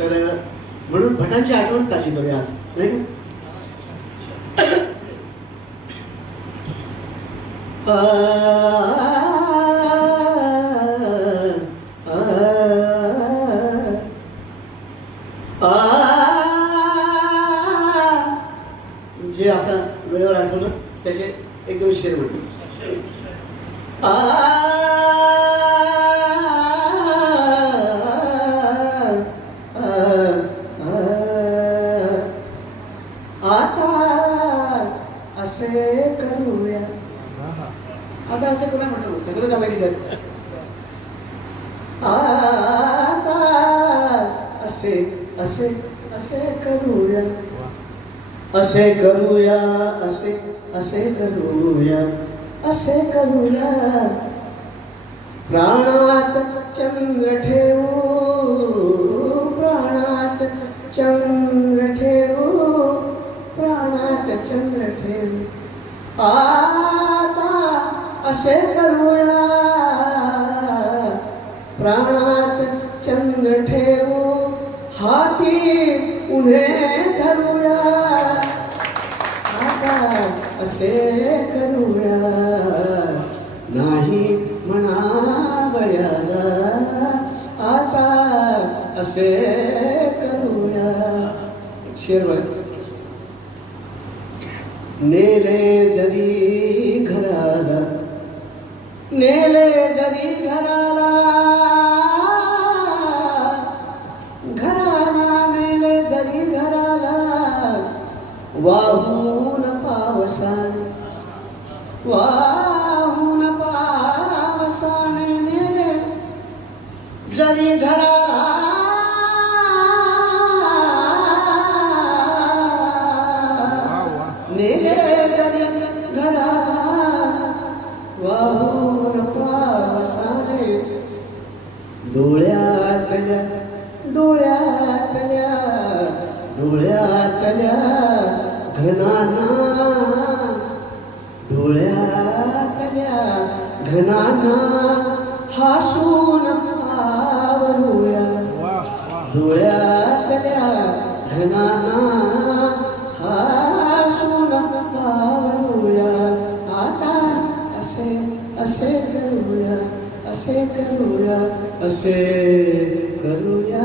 तर म्हणून भटांची आठवण ताजी करूया आज, नाही का? जे आता वेळेवर आठवलं त्याचे एक दोन शेर म्हटले. आता असे करूया. आता असे कोणा म्हटलं सगळं झालं की त्यात. आता असे असे असे करूया, असे करूया, असे असे करूया, असे करूया. प्राणात चंग ठेवू, प्राणात चंग ठेवू, प्राणात चंग ठेवू. आता असे करूया, प्राणात चंग ठेवू, हाती उन्हे धरूया. आता असे करूया, नाही म्हणावयाला. आता असे करूया. शेरवर नेले जरी घराला, नेले जरी घराला, घराला नेले जरी घराला. वाहून पावसाने, वाहून पावसाने नेले जरी घराला. नेले जरी घराला, वाहून पावसाने. डोळ्यातल्या डोळ्यातल्या डोळ्यातल्या घनाना, डोळ्यातल्या घनाना हसून आवरूया. डोळ्यातल्या घनाना हसून आवरूया. आता असे असे करूया, असे करूया, असे करूया.